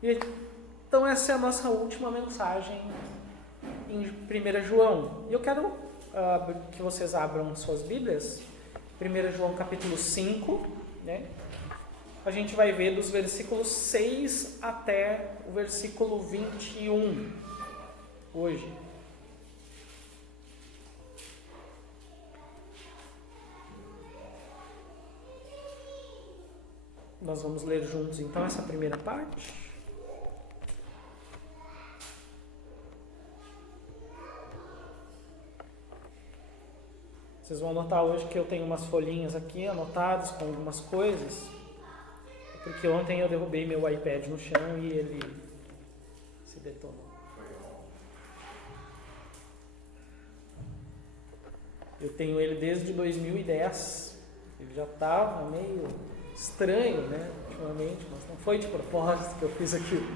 Então essa é a nossa última mensagem em 1 João. E eu quero que vocês abram suas Bíblias, 1 João capítulo 5, né? A gente vai ver dos versículos 6 até o versículo 21 hoje. Nós vamos ler juntos então essa primeira parte. Vocês vão notar hoje que eu tenho umas folhinhas aqui anotadas com algumas coisas, porque ontem eu derrubei meu iPad no chão e ele se detonou. Eu tenho ele desde 2010, ele já estava meio estranho, né, ultimamente, mas não foi de propósito que eu fiz aquilo.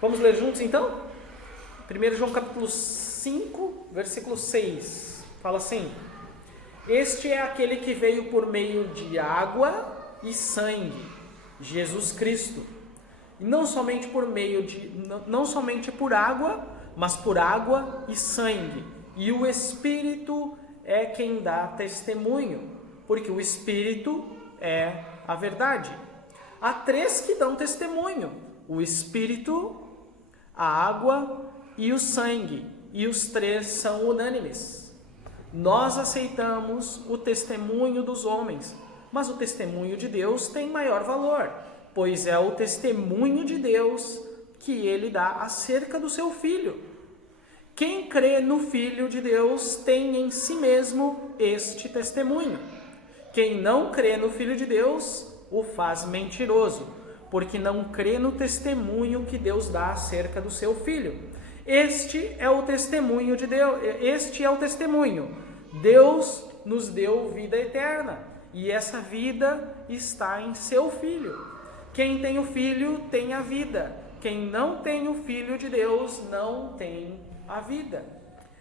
Vamos ler juntos então? 1 João capítulo 5, versículo 6, fala assim: Este é aquele que veio por meio de água e sangue, Jesus Cristo. E não somente por água, mas por água e sangue. E o Espírito é quem dá testemunho, porque o Espírito é a verdade. Há três que dão testemunho: o Espírito, a água e o sangue, e os três são unânimes. Nós aceitamos o testemunho dos homens, mas o testemunho de Deus tem maior valor, pois é o testemunho de Deus que ele dá acerca do seu Filho. Quem crê no Filho de Deus tem em si mesmo este testemunho. Quem não crê no Filho de Deus o faz mentiroso, porque não crê no testemunho que Deus dá acerca do seu Filho. Este é o testemunho de Deus. Este é o testemunho. Deus nos deu vida eterna, e essa vida está em seu Filho. Quem tem o Filho tem a vida. Quem não tem o Filho de Deus não tem a vida.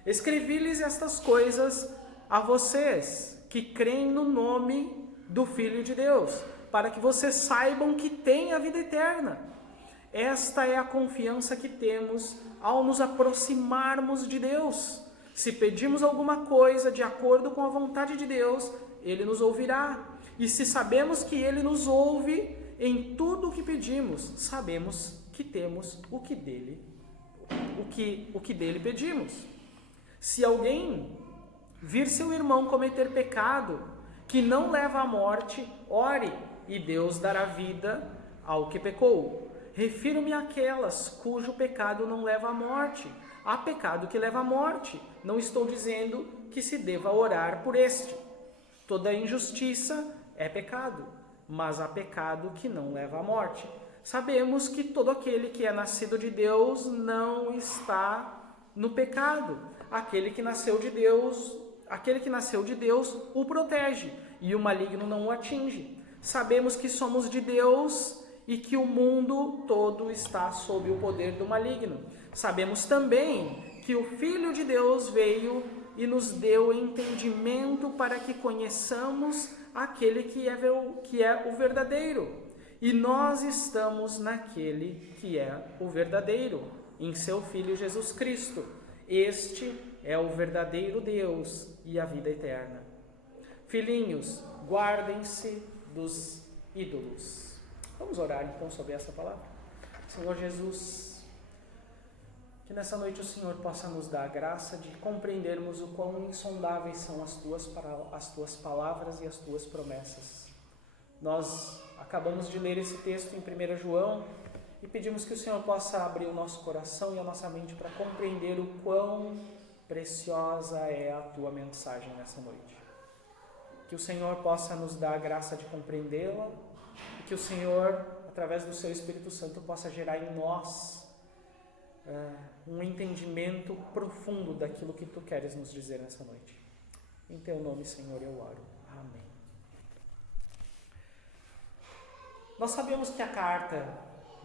Escrevi-lhes estas coisas a vocês que creem no nome do Filho de Deus, para que vocês saibam que têm a vida eterna. Esta é a confiança que temos ao nos aproximarmos de Deus. Se pedimos alguma coisa de acordo com a vontade de Deus, Ele nos ouvirá. E se sabemos que Ele nos ouve em tudo o que pedimos, sabemos que temos o que dele pedimos. Se alguém vir seu irmão cometer pecado que não leva à morte, ore, e Deus dará vida ao que pecou. Refiro-me àquelas cujo pecado não leva à morte. Há pecado que leva à morte. Não estou dizendo que se deva orar por este. Toda injustiça é pecado, mas há pecado que não leva à morte. Sabemos que todo aquele que é nascido de Deus não está no pecado. Aquele que nasceu de Deus o protege, e o maligno não o atinge. Sabemos que somos de Deus e que o mundo todo está sob o poder do maligno. Sabemos também que o Filho de Deus veio e nos deu entendimento para que conheçamos aquele que é o verdadeiro. E nós estamos naquele que é o verdadeiro, em seu Filho Jesus Cristo. Este é o verdadeiro Deus e a vida eterna. Filhinhos, guardem-se dos ídolos. Vamos orar então sobre essa palavra. Senhor Jesus, que nessa noite o Senhor possa nos dar a graça de compreendermos o quão insondáveis são as tuas palavras e as tuas promessas. Nós acabamos de ler esse texto em 1 João e pedimos que o Senhor possa abrir o nosso coração e a nossa mente para compreender o quão preciosa é a tua mensagem nessa noite. Que o Senhor possa nos dar a graça de compreendê-la e que o Senhor, através do seu Espírito Santo, possa gerar em nós um entendimento profundo daquilo que tu queres nos dizer nessa noite. Em teu nome, Senhor, eu oro. Amém. Nós sabemos que a carta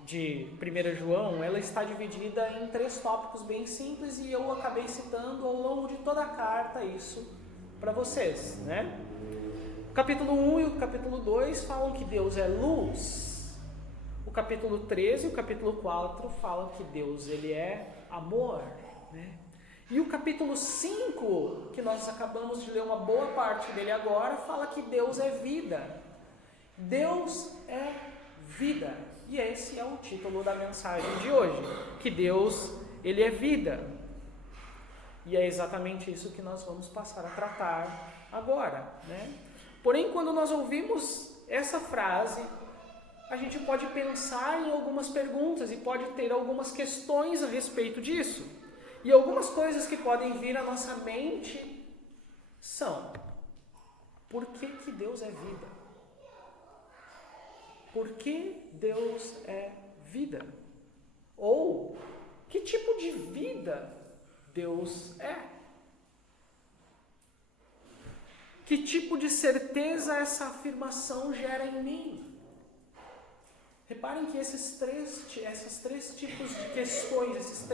de 1 João, ela está dividida em 3 tópicos bem simples e eu acabei citando ao longo de toda a carta isso para vocês, né? O capítulo 1 e o capítulo 2 falam que Deus é luz. O capítulo 13 e o capítulo 4 falam que Deus ele é amor, né? E o capítulo 5, que nós acabamos de ler uma boa parte dele agora, fala que Deus é vida. Deus é vida. E esse é o título da mensagem de hoje, que Deus, ele é vida. E é exatamente isso que nós vamos passar a tratar agora, né? Porém, quando nós ouvimos essa frase, a gente pode pensar em algumas perguntas e pode ter algumas questões a respeito disso. E algumas coisas que podem vir à nossa mente são: por que Deus é vida? Por que Deus é vida? Ou, que tipo de vida Deus é? Que tipo de certeza essa afirmação gera em mim? Reparem que esses três tipos de questões,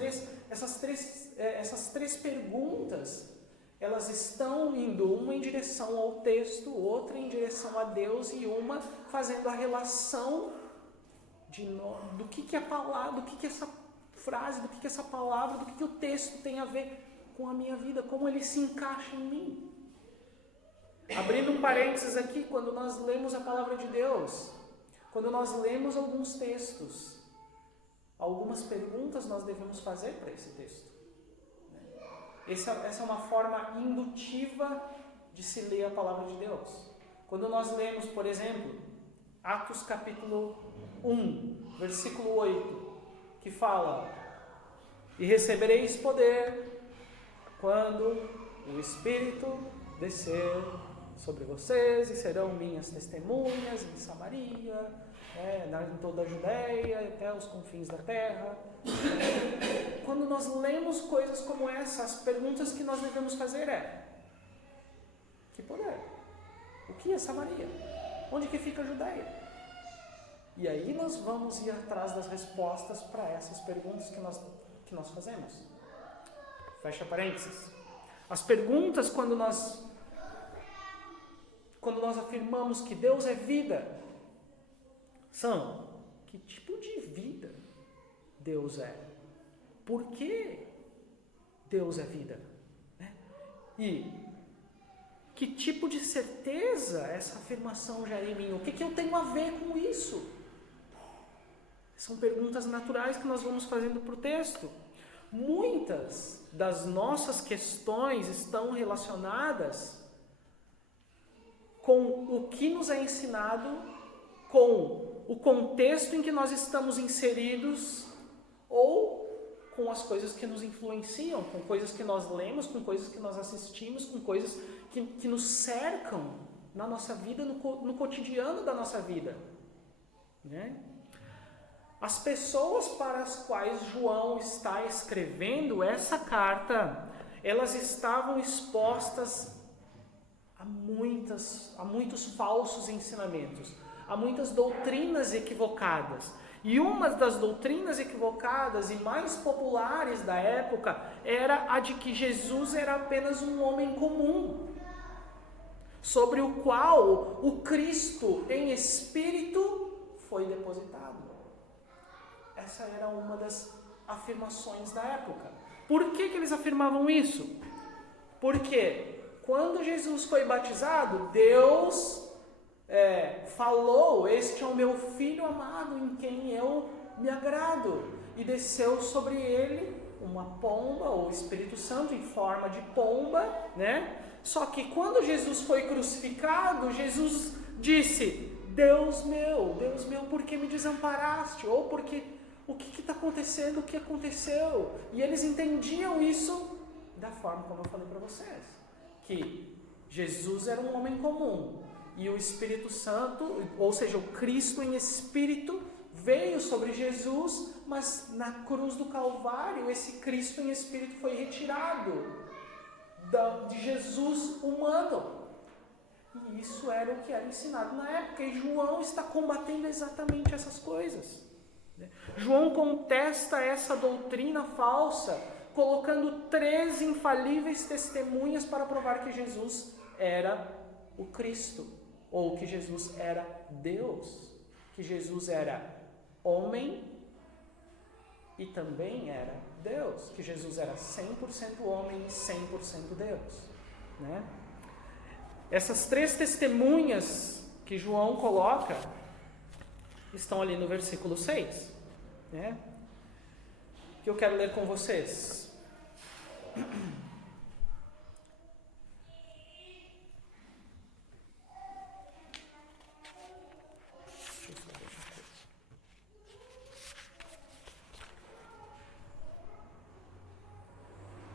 essas três perguntas, elas estão indo uma em direção ao texto, outra em direção a Deus e uma fazendo a relação do que a palavra, do que essa frase, do que essa palavra, do que o texto tem a ver com a minha vida, como ele se encaixa em mim. Abrindo um parênteses aqui, quando nós lemos a palavra de Deus, quando nós lemos alguns textos, algumas perguntas nós devemos fazer para esse texto. Essa é uma forma indutiva de se ler a palavra de Deus. Quando nós lemos, por exemplo, Atos capítulo 1, versículo 8, que fala: e recebereis poder quando o Espírito descer sobre vocês, e serão minhas testemunhas em Samaria, em toda a Judéia, até os confins da terra. Quando nós lemos coisas como essa, as perguntas que nós devemos fazer que poder? O que é Samaria? Onde que fica a Judéia? E aí nós vamos ir atrás das respostas para essas perguntas que nós fazemos. Fecha parênteses. As perguntas quando nós afirmamos que Deus é vida, são: que tipo de vida Deus é? Por que Deus é vida? E que tipo de certeza essa afirmação gera em mim? O que eu tenho a ver com isso? São perguntas naturais que nós vamos fazendo para o texto. Muitas das nossas questões estão relacionadas com o que nos é ensinado, com o contexto em que nós estamos inseridos, ou com as coisas que nos influenciam, com coisas que nós lemos, com coisas que nós assistimos, com coisas que nos cercam na nossa vida, no cotidiano da nossa vida, né? As pessoas para as quais João está escrevendo essa carta, elas estavam expostas a muitos falsos ensinamentos, a muitas doutrinas equivocadas. E uma das doutrinas equivocadas e mais populares da época era a de que Jesus era apenas um homem comum, sobre o qual o Cristo em espírito foi depositado. Essa era uma das afirmações da época. Por que eles afirmavam isso? Porque quando Jesus foi batizado, Deus falou: este é o meu Filho amado em quem eu me agrado. E desceu sobre ele uma pomba, ou o Espírito Santo em forma de pomba, né? Só que quando Jesus foi crucificado, Jesus disse: Deus meu, por que me desamparaste? Ou porque, o que está acontecendo? O que aconteceu? E eles entendiam isso da forma como eu falei para vocês, que Jesus era um homem comum, e o Espírito Santo, ou seja, o Cristo em Espírito, veio sobre Jesus, mas na cruz do Calvário, esse Cristo em Espírito foi retirado de Jesus humano. E isso era o que era ensinado na época, e João está combatendo exatamente essas coisas. João contesta essa doutrina falsa, colocando 3 infalíveis testemunhas para provar que Jesus era o Cristo. ou que Jesus era Deus, que Jesus era homem e também era Deus, que Jesus era 100% homem e 100% Deus, né? Essas três testemunhas que João coloca estão ali no versículo 6, né? Que eu quero ler com vocês.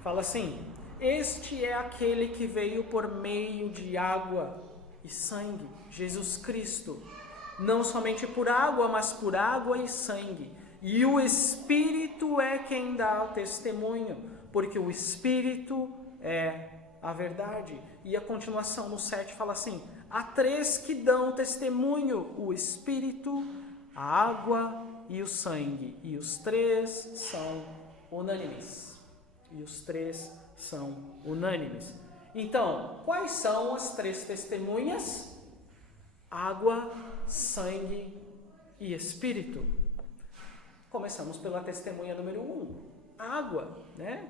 Fala assim: este é aquele que veio por meio de água e sangue, Jesus Cristo, não somente por água, mas por água e sangue. E o Espírito é quem dá o testemunho, porque o Espírito é a verdade. E a continuação no 7 fala assim: há três que dão testemunho, o Espírito, a água e o sangue, e os três são unânimes. E os três são unânimes. Então, quais são as três testemunhas? Água, sangue e Espírito. Começamos pela testemunha número 1, água, né?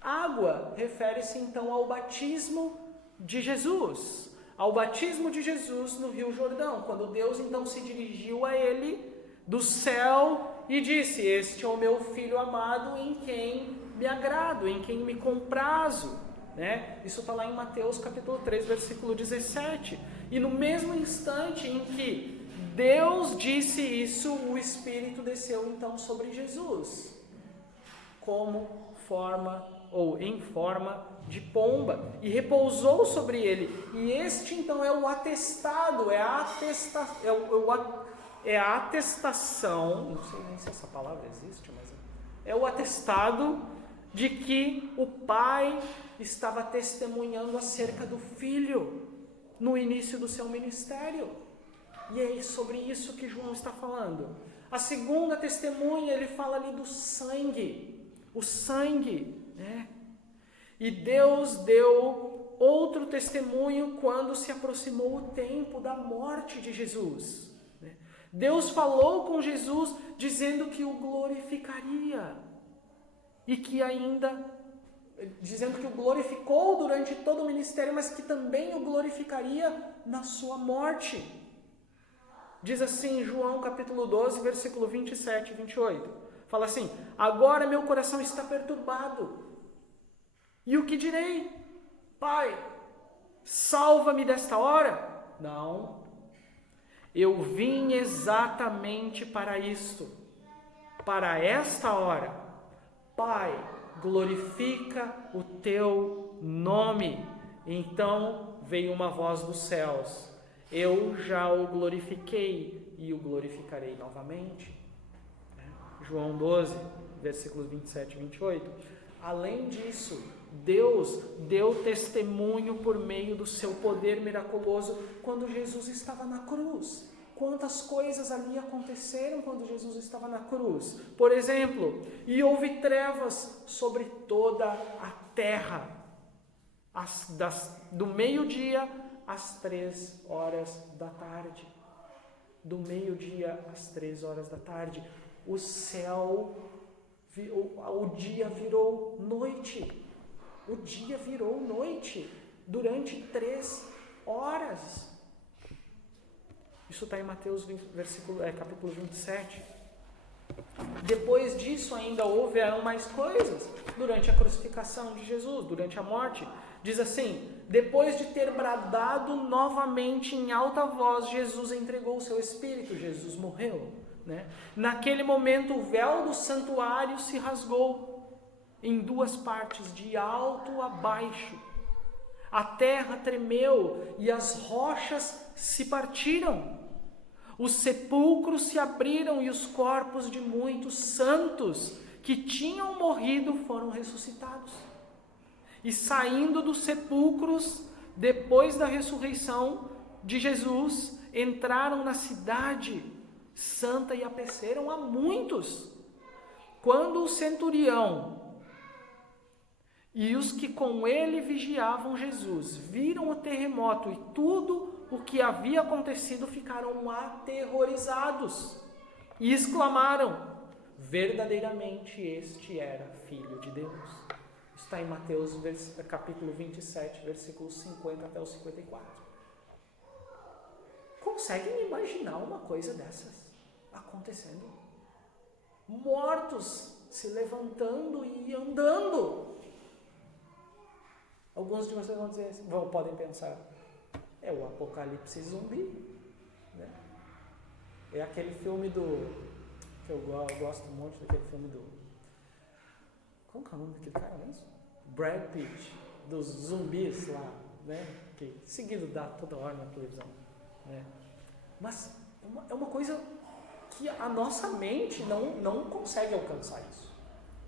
Água refere-se então ao batismo de Jesus, ao batismo de Jesus no Rio Jordão, quando Deus então se dirigiu a ele do céu e disse: este é o meu filho amado em quem me agrado, em quem me comprazo, né? Isso está lá em Mateus capítulo 3, versículo 17. E no mesmo instante em que Deus disse isso, o Espírito desceu então sobre Jesus, como forma ou em forma de pomba, e repousou sobre ele. E este então é o atestado, é a atestação, não sei nem se essa palavra existe, mas é o atestado de que o Pai estava testemunhando acerca do Filho no início do seu ministério. E é sobre isso que João está falando. A segunda testemunha, ele fala ali do sangue, o sangue, né? E Deus deu outro testemunho quando se aproximou o tempo da morte de Jesus. Deus falou com Jesus dizendo que o glorificaria. E que ainda, dizendo que o glorificou durante todo o ministério, mas que também o glorificaria na sua morte. Diz assim João capítulo 12, versículo 27 e 28. Fala assim: agora meu coração está perturbado. E o que direi? Pai, salva-me desta hora? Não. Eu vim exatamente para isto, para esta hora. Pai, glorifica o teu nome. Então veio uma voz dos céus: eu já o glorifiquei e o glorificarei novamente. João 12, versículos 27 e 28. Além disso, Deus deu testemunho por meio do seu poder miraculoso quando Jesus estava na cruz. Quantas coisas ali aconteceram quando Jesus estava na cruz. Por exemplo, e houve trevas sobre toda a terra, do meio-dia às 3 horas da tarde. Do meio-dia às 3 horas da tarde. O céu, o dia virou noite. O dia virou noite durante 3 horas. Isso está em Mateus capítulo 27. Depois disso ainda houveram mais coisas durante a crucificação de Jesus, durante a morte. Diz assim: depois de ter bradado novamente em alta voz, Jesus entregou o seu espírito, Jesus morreu. Né? Naquele momento o véu do santuário se rasgou em 2 partes, de alto a baixo. A terra tremeu e as rochas se partiram. Os sepulcros se abriram e os corpos de muitos santos que tinham morrido foram ressuscitados. E saindo dos sepulcros, depois da ressurreição de Jesus, entraram na cidade santa e apeceram a muitos. Quando o centurião e os que com ele vigiavam Jesus viram o terremoto e tudo o que havia acontecido, ficaram aterrorizados e exclamaram: verdadeiramente este era Filho de Deus. Está em Mateus capítulo 27, versículos 50 até o 54. Conseguem imaginar uma coisa dessas acontecendo? Mortos se levantando e andando. Alguns de vocês vão dizer assim, podem pensar, é o apocalipse zumbi, né? É aquele filme que eu gosto muito daquele filme como que é o nome daquele cara mesmo? Brad Pitt, dos zumbis lá, né? Que seguido dá toda hora na televisão, né? Mas é uma coisa que a nossa mente não consegue alcançar isso.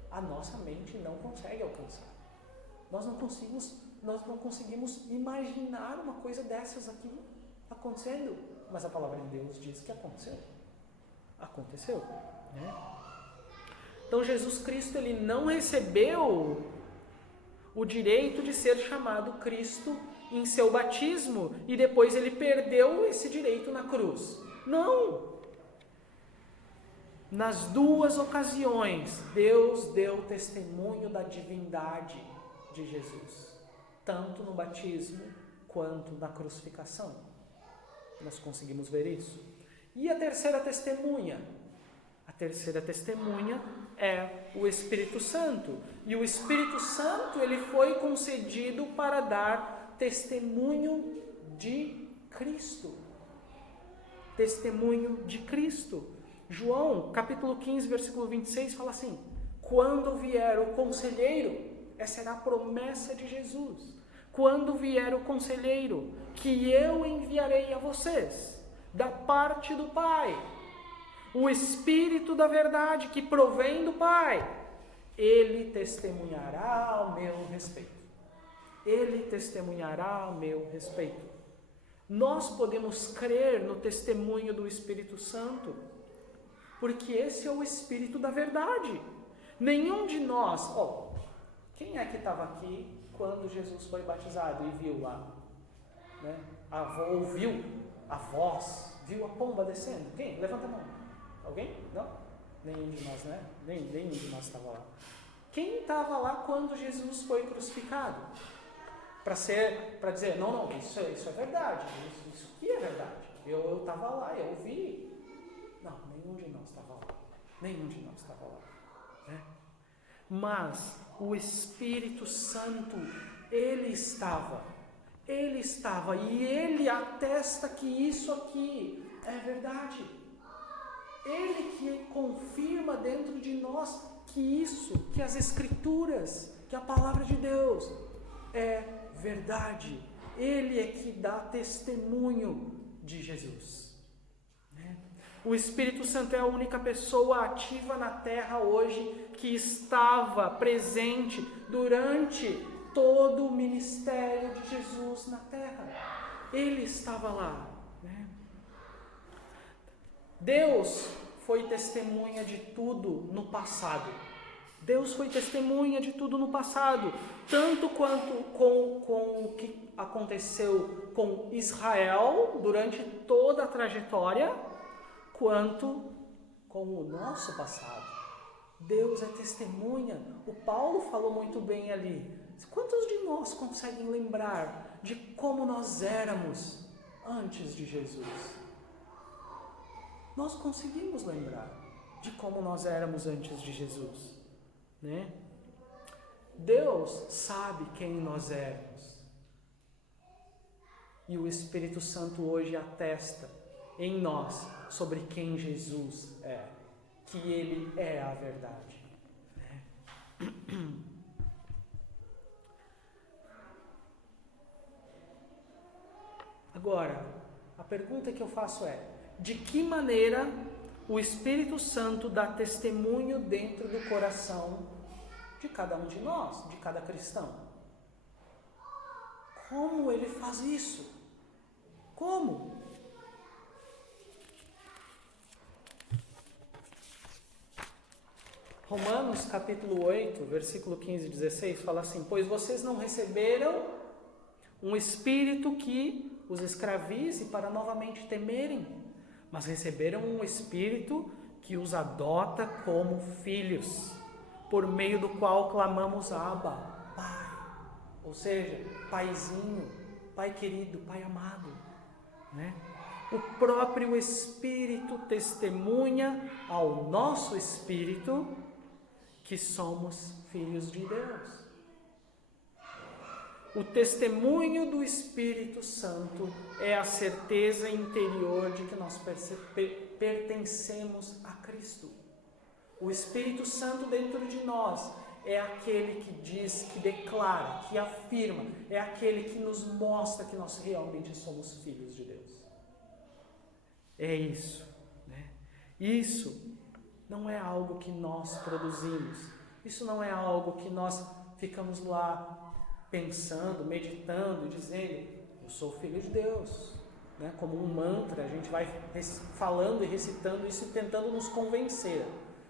A nossa mente não consegue alcançar. Nós não conseguimos imaginar uma coisa dessas aqui acontecendo. Mas a palavra de Deus diz que aconteceu. Aconteceu, né? Então Jesus Cristo, ele não recebeu o direito de ser chamado Cristo em seu batismo e depois ele perdeu esse direito na cruz. Não! Nas duas ocasiões, Deus deu testemunho da divindade de Jesus, tanto no batismo quanto na crucificação. Nós conseguimos ver isso. E a terceira testemunha? A terceira testemunha é o Espírito Santo. E o Espírito Santo, ele foi concedido para dar testemunho de Cristo. Testemunho de Cristo. João, capítulo 15, versículo 26, fala assim: quando vier o conselheiro, essa era a promessa de Jesus, quando vier o conselheiro, que eu enviarei a vocês, da parte do Pai, o Espírito da verdade que provém do Pai, ele testemunhará ao meu respeito. Ele testemunhará ao meu respeito. Nós podemos crer no testemunho do Espírito Santo, porque esse é o Espírito da verdade. Nenhum de nós... quem é que estava aqui quando Jesus foi batizado e viu lá? Né? Ouviu a voz, viu a pomba descendo? Quem? Levanta a mão. Alguém? Não? Nenhum de nós, né? Nenhum de nós estava lá. Quem estava lá quando Jesus foi crucificado? Para dizer, não, isso é verdade, isso aqui é verdade. Eu estava lá, eu vi. Não, nenhum de nós estava lá. Nenhum de nós estava lá. Né? Mas o Espírito Santo, ele estava e ele atesta que isso aqui é verdade. Ele que confirma dentro de nós que as Escrituras, que a Palavra de Deus é verdade. Ele é que dá testemunho de Jesus. O Espírito Santo é a única pessoa ativa na terra hoje que estava presente durante todo o ministério de Jesus na terra. Ele estava lá. Né? Deus foi testemunha de tudo no passado. Deus foi testemunha de tudo no passado, tanto quanto com o que aconteceu com Israel durante toda a trajetória, quanto com o nosso passado. Deus é testemunha. O Paulo falou muito bem ali. Quantos de nós conseguem lembrar de como nós éramos antes de Jesus? Nós conseguimos lembrar de como nós éramos antes de Jesus, né? Deus sabe quem nós éramos. E o Espírito Santo hoje atesta em nós sobre quem Jesus é, que Ele é a verdade. Agora, a pergunta que eu faço é: de que maneira o Espírito Santo dá testemunho dentro do coração de cada um de nós, de cada cristão? Como ele faz isso? Como? Romanos capítulo 8, versículo 15 e 16 fala assim: pois vocês não receberam um espírito que os escravize para novamente temerem, mas receberam um Espírito que os adota como filhos, por meio do qual clamamos Abba, Pai. Ou seja, Paizinho, Pai querido, Pai amado, né? O próprio Espírito testemunha ao nosso espírito que somos filhos de Deus. O testemunho do Espírito Santo é a certeza interior de que nós pertencemos a Cristo. O Espírito Santo dentro de nós é aquele que diz, que declara, que afirma, é aquele que nos mostra que nós realmente somos filhos de Deus. É isso, né? Isso não é algo que nós produzimos, isso não é algo que nós ficamos lá pensando, meditando, dizendo, eu sou filho de Deus, né? Como um mantra, a gente vai falando e recitando isso e tentando nos convencer.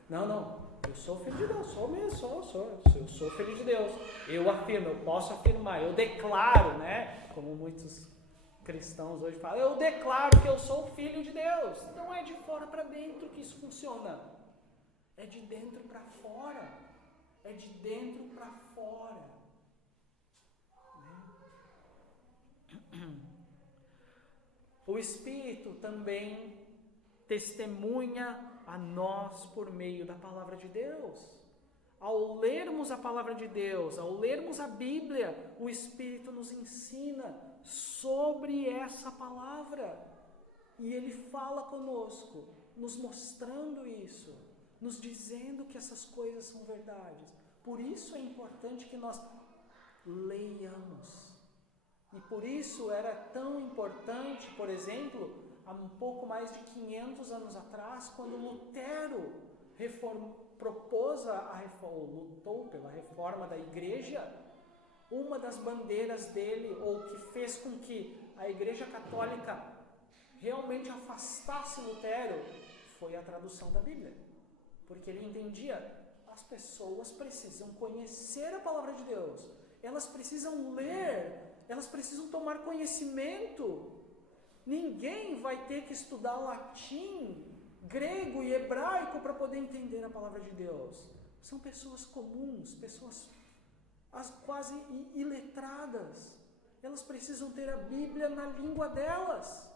Não, eu sou filho de Deus, eu sou filho de Deus, eu afirmo, eu posso afirmar, eu declaro, né? Como muitos cristãos hoje falam, eu declaro que eu sou filho de Deus. Não é de fora para dentro que isso funciona, é de dentro para fora, é de dentro para fora. O Espírito também testemunha a nós por meio da palavra de Deus. Ao lermos a palavra de Deus, ao lermos a Bíblia, o Espírito nos ensina sobre essa palavra. E Ele fala conosco, nos mostrando isso, nos dizendo que essas coisas são verdades. Por isso é importante que nós leiamos. E por isso era tão importante, por exemplo, há um pouco mais de 500 anos atrás, quando Lutero lutou pela reforma da igreja, uma das bandeiras dele, ou que fez com que a Igreja Católica realmente afastasse Lutero, foi a tradução da Bíblia. Porque ele entendia, as pessoas precisam conhecer a palavra de Deus, elas precisam ler, elas precisam tomar conhecimento. Ninguém vai ter que estudar latim, grego e hebraico para poder entender a palavra de Deus. São pessoas comuns, pessoas quase iletradas. Elas precisam ter a Bíblia na língua delas.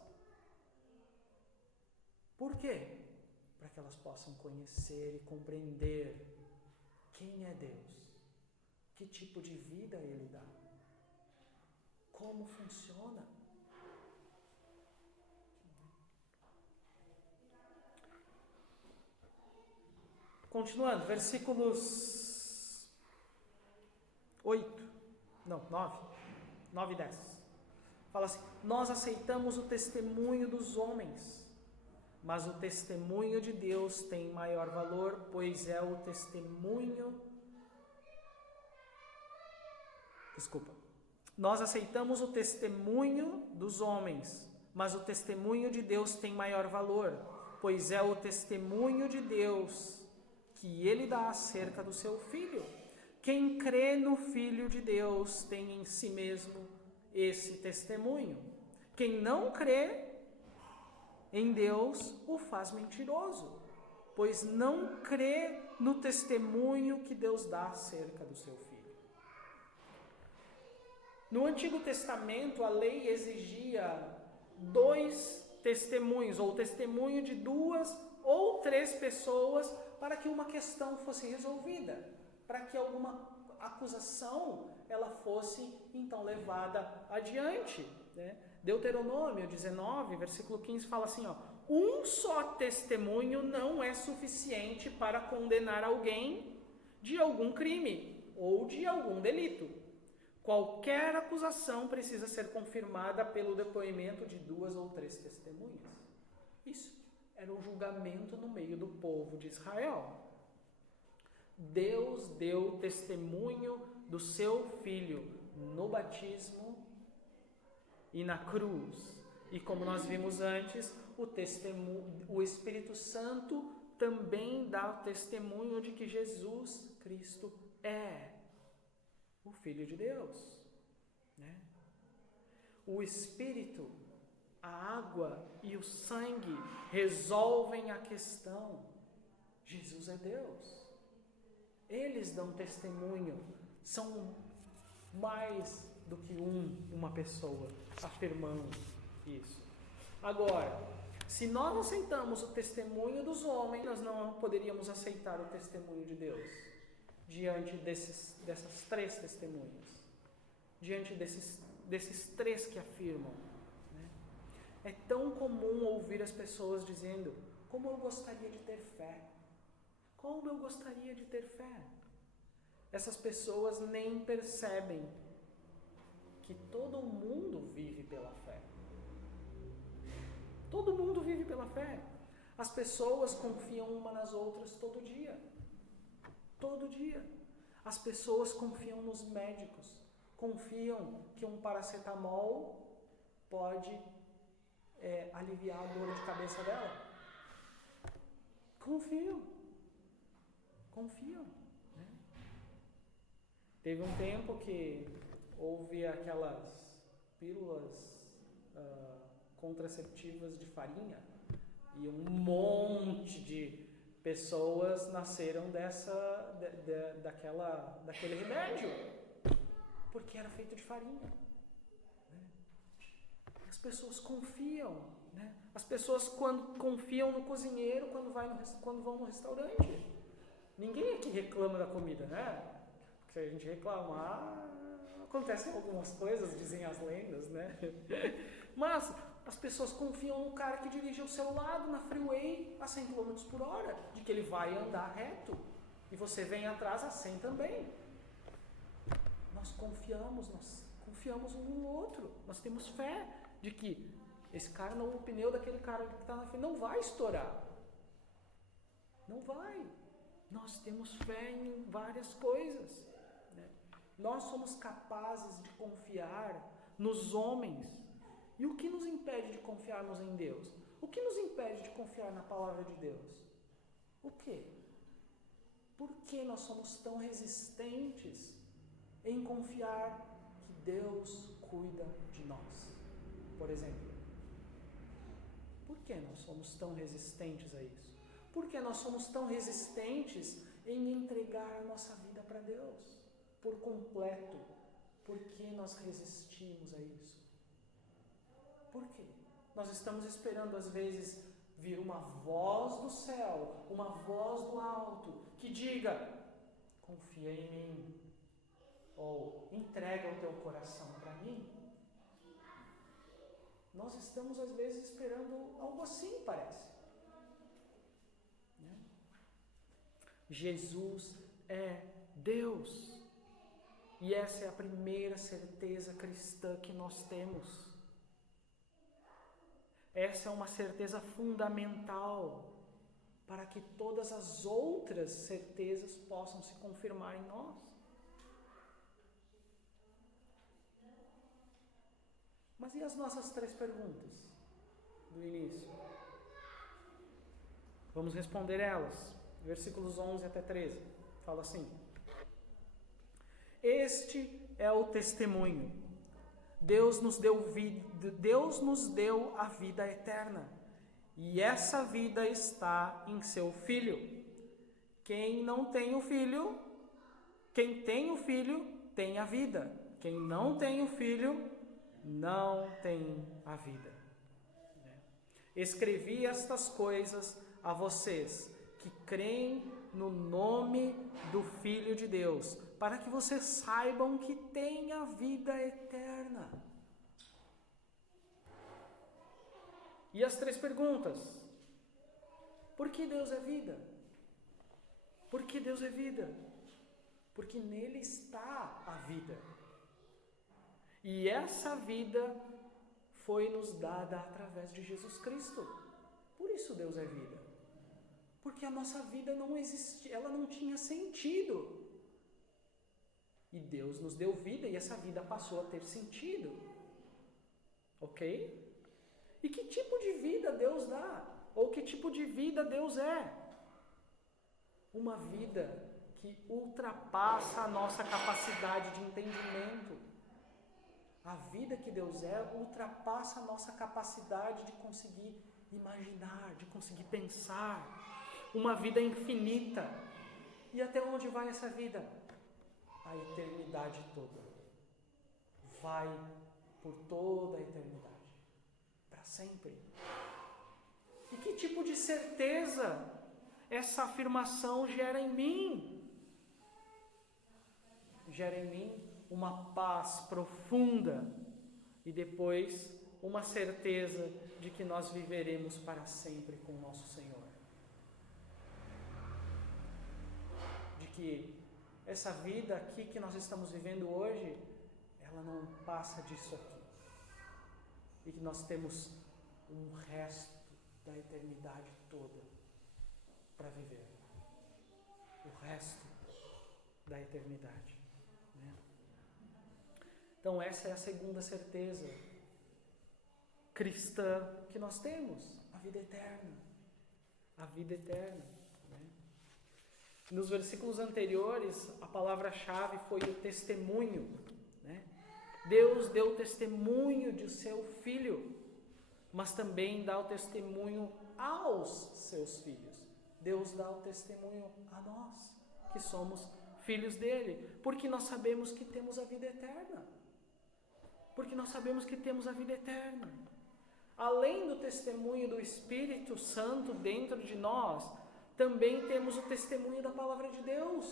Por quê? Para que elas possam conhecer e compreender quem é Deus, que tipo de vida Ele dá, como funciona. Continuando, versículos 9 e 10. Fala assim, nós aceitamos o testemunho dos homens, mas o testemunho de Deus tem maior valor, pois é o testemunho... Nós aceitamos o testemunho dos homens, mas o testemunho de Deus tem maior valor, pois é o testemunho de Deus que Ele dá acerca do seu Filho. Quem crê no Filho de Deus tem em si mesmo esse testemunho. Quem não crê em Deus o faz mentiroso, pois não crê no testemunho que Deus dá acerca do seu Filho. No Antigo Testamento, a lei exigia 2 testemunhos, ou testemunho de 2 ou 3 pessoas, para que uma questão fosse resolvida, para que alguma acusação ela fosse então levada adiante, né? Deuteronômio 19, versículo 15 fala assim, um só testemunho não é suficiente para condenar alguém de algum crime ou de algum delito. Qualquer acusação precisa ser confirmada pelo depoimento de 2 ou 3 testemunhas. Isso era um julgamento no meio do povo de Israel. Deus deu testemunho do seu Filho no batismo e na cruz. E como nós vimos antes, o Espírito Santo também dá testemunho de que Jesus Cristo é o Filho de Deus, né? o Espírito, a água e o sangue resolvem a questão. Jesus é Deus. Eles dão testemunho. São mais do que uma pessoa afirmando isso. Agora, se nós aceitamos o testemunho dos homens, nós não poderíamos aceitar o testemunho de Deus diante dessas três testemunhas, diante desses três que afirmam. Né? É tão comum ouvir as pessoas dizendo: como eu gostaria de ter fé, como eu gostaria de ter fé. Essas pessoas nem percebem que todo mundo vive pela fé. Todo mundo vive pela fé. As pessoas confiam umas nas outras todo dia. Todo dia. As pessoas confiam nos médicos. Confiam que um paracetamol pode aliviar a dor de cabeça dela. Confiam. Né? Teve um tempo que houve aquelas pílulas contraceptivas de farinha e um monte de pessoas nasceram daquele remédio, porque era feito de farinha. Né? As pessoas confiam. Né? As pessoas confiam no cozinheiro quando vão no restaurante. Ninguém aqui reclama da comida, né? Porque se a gente reclamar, acontecem algumas coisas, dizem as lendas, né? Mas as pessoas confiam no cara que dirige ao seu lado na freeway a 100 km por hora, de que ele vai andar reto. E você vem atrás a 100 também. Nós confiamos um no outro. Nós temos fé de que esse cara, o pneu daquele cara que está na frente não vai estourar. Não vai. Nós temos fé em várias coisas. Né? Nós somos capazes de confiar nos homens. E o que nos impede de confiarmos em Deus? O que nos impede de confiar na palavra de Deus? O quê? Por que nós somos tão resistentes em confiar que Deus cuida de nós? Por exemplo, por que nós somos tão resistentes a isso? Por que nós somos tão resistentes em entregar a nossa vida para Deus por completo? Por que nós resistimos a isso? Por quê? Nós estamos esperando, às vezes, vir uma voz do céu, uma voz do alto, que diga: confia em mim, ou entrega o teu coração para mim. Nós estamos, às vezes, esperando algo assim, parece. Jesus é Deus. E essa é a primeira certeza cristã que nós temos. Essa é uma certeza fundamental para que todas as outras certezas possam se confirmar em nós. Mas e as nossas três perguntas do início? Vamos responder elas. Versículos 11 até 13. Fala assim: este é o testemunho. Deus nos deu a vida eterna, e essa vida está em seu Filho. Quem tem o Filho tem a vida. Quem não tem o Filho não tem a vida. Escrevi estas coisas a vocês que creem no nome do Filho de Deus, para que vocês saibam que têm a vida eterna. E as três perguntas: por que Deus é vida? Por que Deus é vida? Porque nele está a vida. E essa vida foi nos dada através de Jesus Cristo. Por isso Deus é vida. Porque a nossa vida não existia, ela não tinha sentido. E Deus nos deu vida e essa vida passou a ter sentido. Ok? E que tipo de vida Deus dá? Ou que tipo de vida Deus é? Uma vida que ultrapassa a nossa capacidade de entendimento. A vida que Deus é ultrapassa a nossa capacidade de conseguir imaginar, de conseguir pensar. Uma vida infinita. E até onde vai essa vida? A eternidade toda. Vai por toda a eternidade. Para sempre. E que tipo de certeza essa afirmação gera em mim? Gera em mim uma paz profunda e depois uma certeza de que nós viveremos para sempre com o nosso Senhor. De que essa vida aqui que nós estamos vivendo hoje, ela não passa disso aqui. E que nós temos um resto da eternidade toda para viver. O resto da eternidade. Né? Então essa é a segunda certeza cristã que nós temos, a vida eterna. A vida eterna. Né? Nos versículos anteriores, a palavra-chave foi o testemunho. Né? Deus deu testemunho de seu Filho, mas também dá o testemunho aos seus filhos. Deus dá o testemunho a nós, que somos filhos dele, porque nós sabemos que temos a vida eterna. Porque nós sabemos que temos a vida eterna. Além do testemunho do Espírito Santo dentro de nós, também temos o testemunho da palavra de Deus,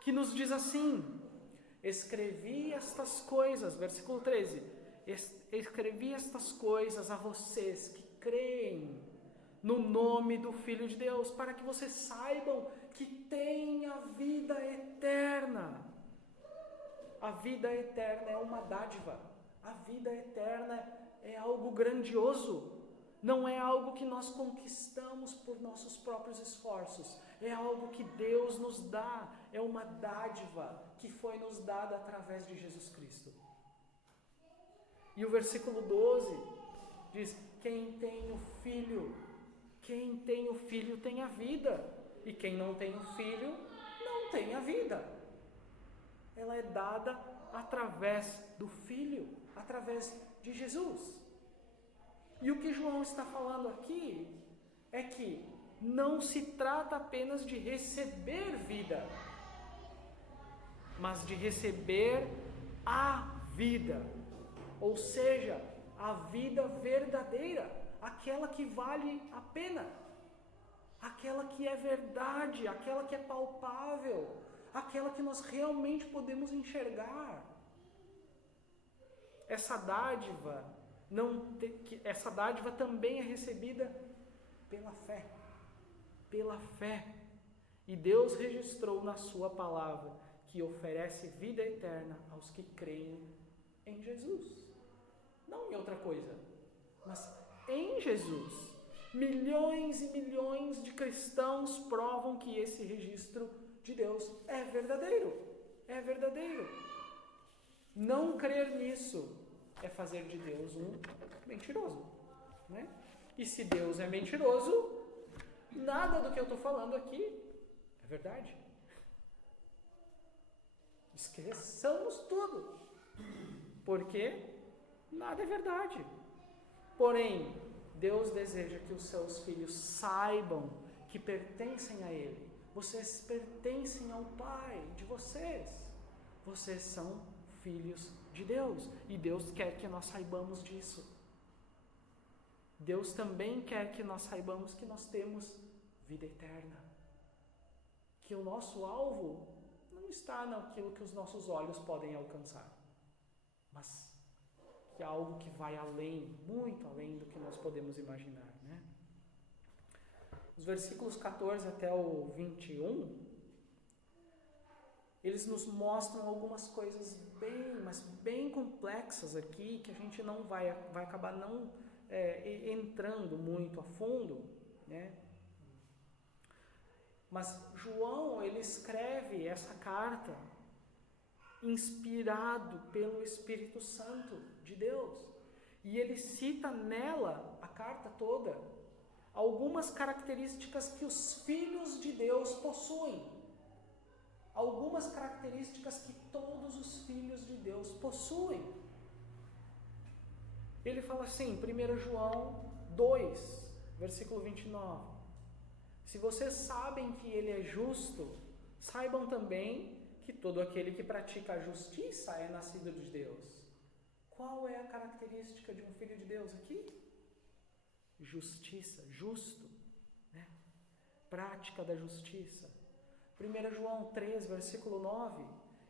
que nos diz assim: escrevi estas coisas, versículo 13, escrevi estas coisas a vocês que creem no nome do Filho de Deus, para que vocês saibam que têm a vida eterna. A vida eterna é uma dádiva. A vida eterna é algo grandioso. Não é algo que nós conquistamos por nossos próprios esforços. É algo que Deus nos dá. É uma dádiva que foi nos dada através de Jesus Cristo. E o versículo 12 diz: quem tem o Filho tem a vida. E quem não tem o Filho não tem a vida. Ela é dada através do Filho, através de Jesus. E o que João está falando aqui é que não se trata apenas de receber vida, mas de receber a vida, ou seja, a vida verdadeira, aquela que vale a pena, aquela que é verdade, aquela que é palpável, aquela que nós realmente podemos enxergar. Essa dádiva também é recebida pela fé. Pela fé. E Deus registrou na sua palavra que oferece vida eterna aos que creem em Jesus. Não em outra coisa, mas em Jesus. Milhões e milhões de cristãos provam que esse registro de Deus é verdadeiro. É verdadeiro. Não crer nisso é fazer de Deus um mentiroso, né? E se Deus é mentiroso, nada do que eu estou falando aqui é verdade. Esqueçamos tudo, porque nada é verdade. Porém, Deus deseja que os seus filhos saibam que pertencem a Ele. Vocês pertencem ao Pai de vocês. Vocês são filhos de Deus. E Deus quer que nós saibamos disso. Deus também quer que nós saibamos que nós temos vida eterna. Que o nosso alvo não está naquilo que os nossos olhos podem alcançar, mas que é algo que vai além, muito além do que nós podemos imaginar, né? Os versículos 14 até o 21, eles nos mostram algumas coisas bem complexas aqui, que a gente não vai acabar não entrando muito a fundo, né? Mas João, ele escreve essa carta inspirado pelo Espírito Santo de Deus. E ele cita nela, a carta toda, algumas características que os filhos de Deus possuem. algumas características que todos os filhos de Deus possuem. Ele fala assim, 1 João 2, versículo 29. Se vocês sabem que ele é justo, saibam também que todo aquele que pratica a justiça é nascido de Deus. Qual é a característica de um filho de Deus aqui? Justiça, justo, né? Prática da justiça. 1 João 3, versículo 9,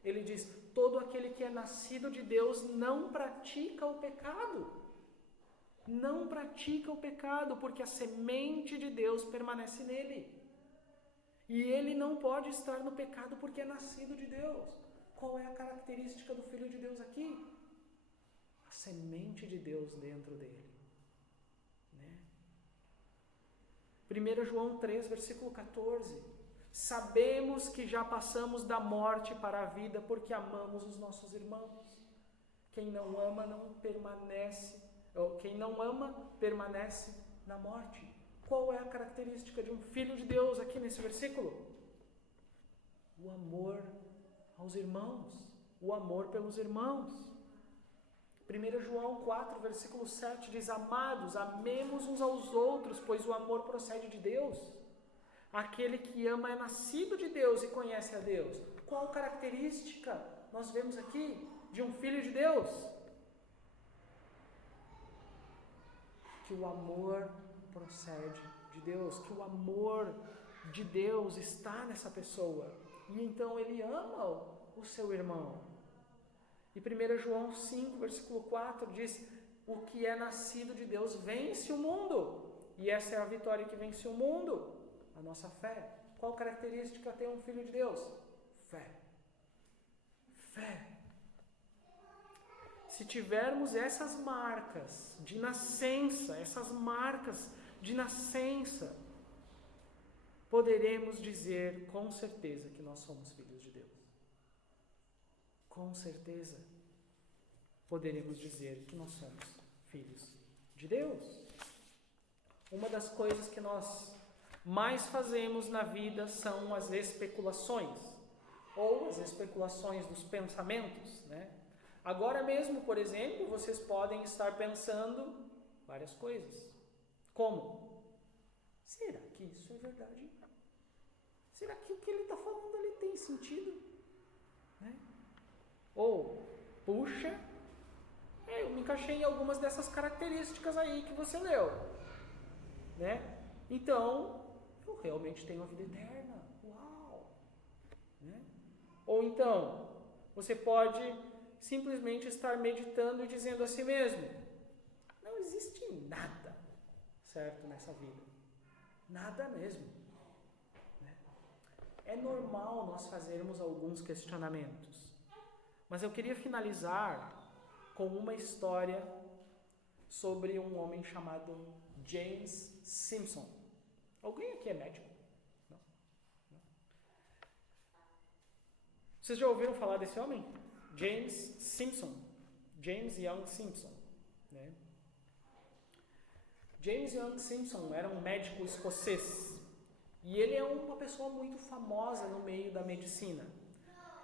ele diz, todo aquele que é nascido de Deus não pratica o pecado. Não pratica o pecado, porque a semente de Deus permanece nele. E ele não pode estar no pecado porque é nascido de Deus. Qual é a característica do Filho de Deus aqui? A semente de Deus dentro dele. Né? 1 João 3, versículo 14. Sabemos que já passamos da morte para a vida porque amamos os nossos irmãos. Quem não ama permanece na morte. Qual é a característica de um filho de Deus aqui nesse versículo? O amor aos irmãos, o amor pelos irmãos. 1 João 4, versículo 7 diz, amados, amemos uns aos outros, pois o amor procede de Deus. Aquele que ama é nascido de Deus e conhece a Deus. Qual característica nós vemos aqui de um filho de Deus? Que o amor procede de Deus, que o amor de Deus está nessa pessoa. E então ele ama o seu irmão. E 1 João 5, versículo 4 diz, o que é nascido de Deus vence o mundo. E essa é a vitória que vence o mundo, a nossa fé. Qual característica tem um filho de Deus? Fé. Fé. Se tivermos essas marcas de nascença, poderemos dizer com certeza que nós somos filhos de Deus. Com certeza poderemos dizer que nós somos filhos de Deus. Uma das coisas que nós mais fazemos na vida são as especulações, ou as especulações dos pensamentos, né? Agora mesmo, por exemplo, vocês podem estar pensando várias coisas. Como? Será que isso é verdade? Será que o que ele está falando ali tem sentido? Né? Ou, puxa, eu me encaixei em algumas dessas características aí que você leu. Né? Então, eu realmente tenho a vida eterna. Uau! Né? Ou então, você pode simplesmente estar meditando e dizendo a si mesmo, não existe nada certo nessa vida. Nada mesmo. Né? É normal nós fazermos alguns questionamentos. Mas eu queria finalizar com uma história sobre um homem chamado James Simpson. Alguém aqui é médico? Não? Não? Vocês já ouviram falar desse homem? James Simpson. James Young Simpson. Né? James Young Simpson era um médico escocês. E ele é uma pessoa muito famosa no meio da medicina.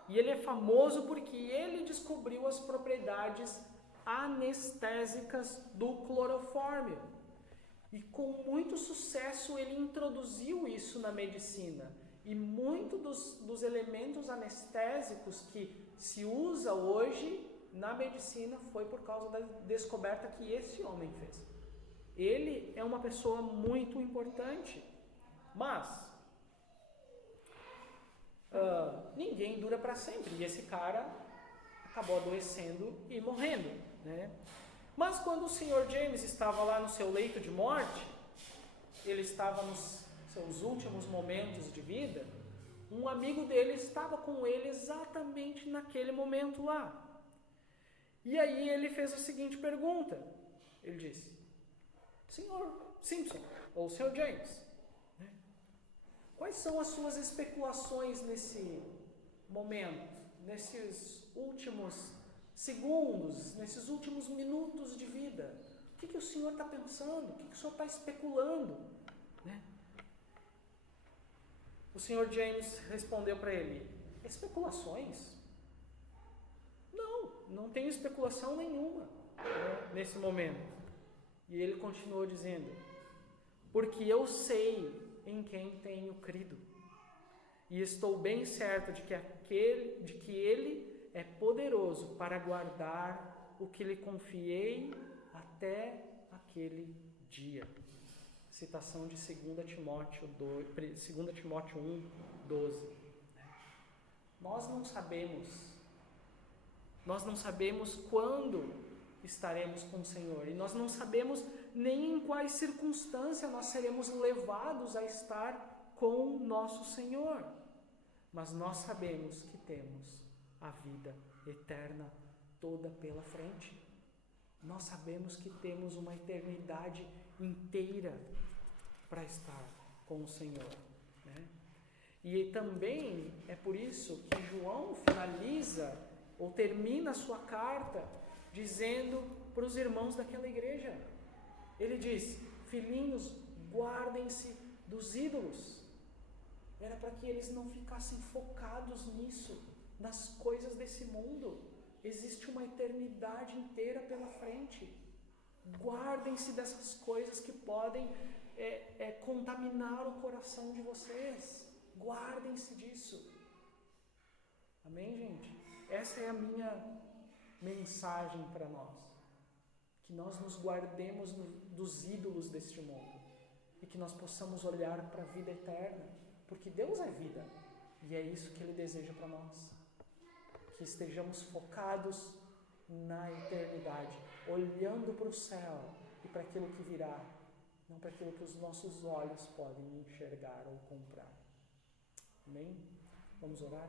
E ele é famoso porque ele descobriu as propriedades anestésicas do clorofórmio. E com muito sucesso ele introduziu isso na medicina. E muito dos elementos anestésicos que se usa hoje na medicina foi por causa da descoberta que esse homem fez. Ele é uma pessoa muito importante. Mas ninguém dura para sempre. E esse cara acabou adoecendo e morrendo, né? Mas quando o Sr. James estava lá no seu leito de morte, ele estava nos seus últimos momentos de vida, um amigo dele estava com ele exatamente naquele momento lá. E aí ele fez a seguinte pergunta. Ele disse, Sr. Simpson, ou Sr. James, né? Quais são as suas especulações nesse momento, nesses últimos segundos, nesses últimos minutos de vida? O que o senhor está pensando? O que o senhor está especulando? Né? O Sr. James respondeu para ele, Especulações? Não tenho especulação nenhuma, né, nesse momento. E ele continuou dizendo: porque eu sei em quem tenho crido, e estou bem certo de que ele é poderoso para guardar o que lhe confiei até aquele dia. Citação de 2 Timóteo 1, 12. Nós não sabemos quando estaremos com o Senhor, e nós não sabemos nem em quais circunstâncias nós seremos levados a estar com o nosso Senhor, mas nós sabemos que temos a vida eterna toda pela frente. Nós sabemos que temos uma eternidade inteira para estar com o Senhor, né? E também é por isso que João finaliza ou termina a sua carta dizendo para os irmãos daquela igreja, ele diz: filhinhos, guardem-se dos ídolos. Era para que eles não ficassem focados nisso, nas coisas desse mundo. Existe uma eternidade inteira pela frente. Guardem-se dessas coisas que podem contaminar o coração de vocês. Guardem-se disso. Amém, gente? Essa é a minha mensagem para nós. Que nós nos guardemos dos ídolos deste mundo. E que nós possamos olhar para a vida eterna. Porque Deus é vida. E é isso que Ele deseja para nós. Que estejamos focados na eternidade. Olhando para o céu e para aquilo que virá. Não para aquilo que os nossos olhos podem enxergar ou comprar. Amém? Vamos orar?